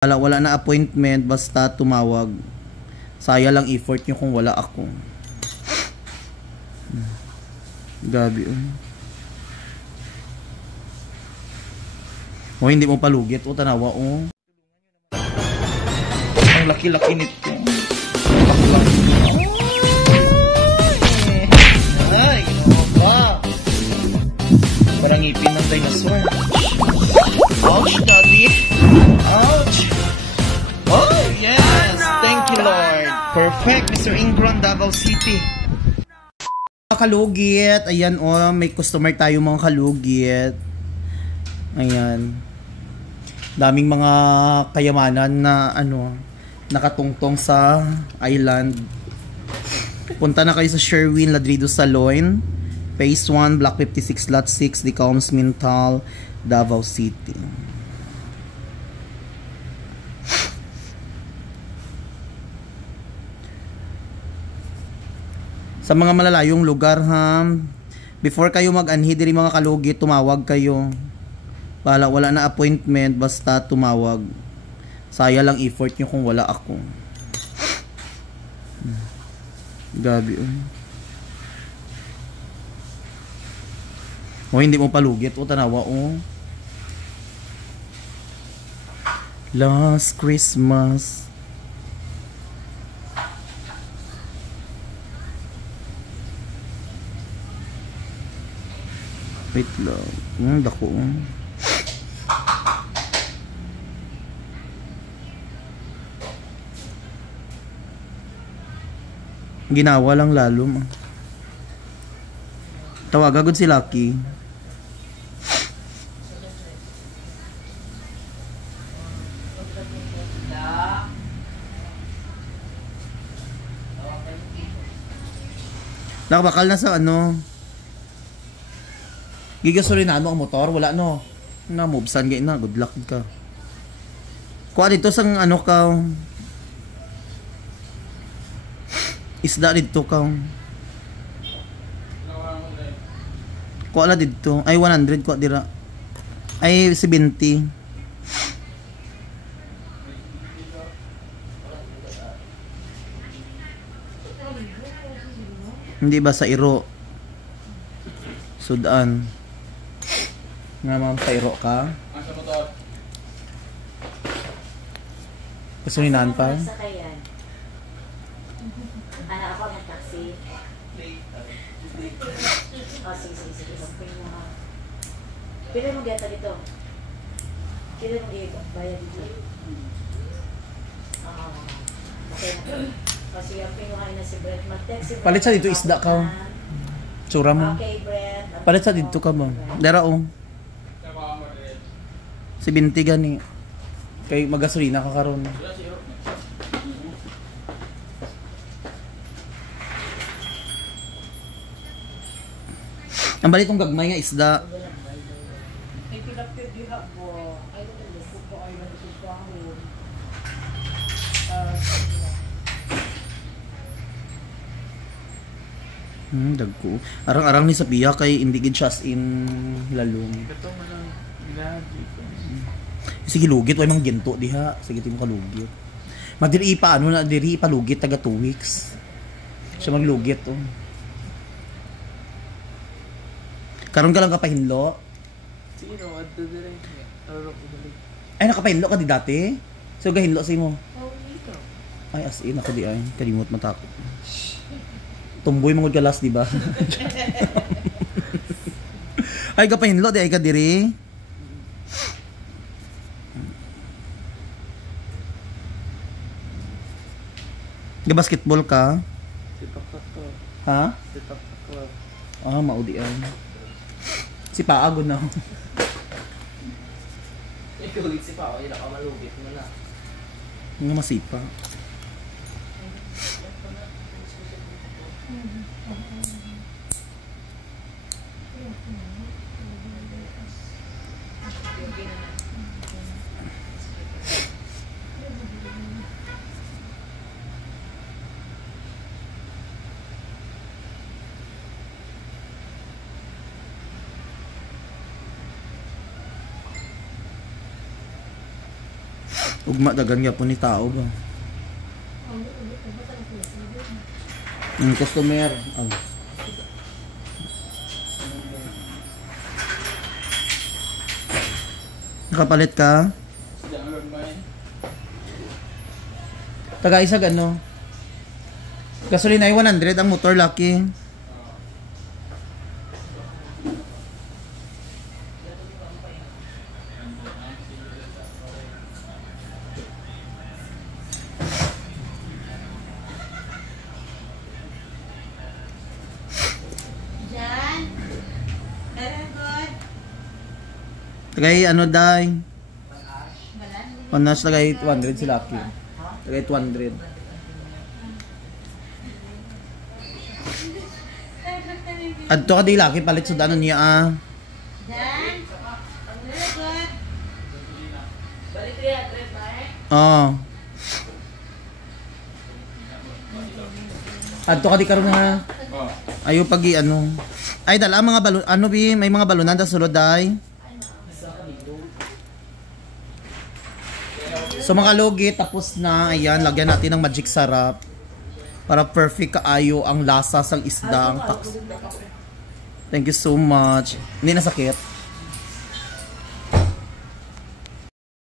Wala na appointment, basta tumawag. Saya lang effort nyo kung wala ako. Gabi. O hindi mo palugit. O tanawa o. Ang laki-laki nito. Ay, ginawa ba? Parang ngipin ng dinosaur. Ouch, daddy. Ouch. Oh, yes. Thank you, Lord. Perfect, Mr. Ingram, Davao City. Kalugit. Ayan, oh. May customer tayo mga kalugit. Ayan. Daming mga kayamanan na, nakatungtong sa island. Punta na kayo sa Sherwin Ladrido Saloon. Phase 1, Block 56, Lot 6, Decoms, Mintal, Davao City. Sa mga malalayong lugar, ha, before kayo mag-anhi diri mga kalugit, tumawag kayo. Wala na appointment, basta tumawag. Saya lang effort nyo kung wala ako. Gabi. O hindi mo palugit. O tanawa o. Last Christmas. Wait lang. Dako. Ginawa lang lalo. Tawag agad si Lucky. Nakabakal na sa gigasolinahan mo ang motor, wala no. Na-movesan gay na, good luck ka. Kuha dito sang ka. Isda dito ka. Kuha la dito. Ay 100 kuha dira. Ay 70. Hindi ba sa iro? Sudan. Nga ma'am, sa iro ka? Kasulinahan pa? Ako ng taxi. Sige. Pila mo gata dito? Pila mo bayad dito? Okay na. Kasi yung pinuhay na si Brett. Mag-text si Brett. Palit sa dito isda ka. Tsura mo. Okay, Brett. Palit sa dito ka ba? Dara o. Si Binti gani. Kay magasolina ka karon. Ang balitong gagmay nga isda. Dagko. Arang-arang ni sa biya kay hindi gid siya as in lalong. Sige lugit way mang ginto diha. Sige timo ka lugit. Magdiri pa diri pa lugit taga 2 weeks. Siya maglugit oh. Karon ka lang kapahinlo? Sino? Adto dire. Ay nakapahinlo ka di dati? So gahinlo sa imo. Oh, ito. Ay as in ako di ay kalimot matakot. Tumboy mangod ka last, di ba? Ay kapahinlo di ay ka diri. Basketball ka? Sipak ko. Ha? Sipak ko. Maudi ay. Si Paagod na. Ikaw ulit si Pao, yun ako malugit mo na. Nga masipa. Ugma dagan nga po ni tao ba. Customer. Nakapalit ka? Taga isag ano? Gasolina ay 100 ang motor laki. Jan. Very good. Tagay ano day? Balan. Panas tagay 200 si Lucky. Tagay 200. Adto ka di Lucky palit sa danon niya ah. Jan. Very good. Balik 300 ba eh? Oo. Adto ka di karon nga. Ayo pagi ano. Ay dala mga balon ano bi may mga balonan da sulod day. So mga logi tapos na ayan lagyan natin ng magic sarap para perfect kaayo ang lasa sang isda ang taks. Thank you so much. Hindi na sakit.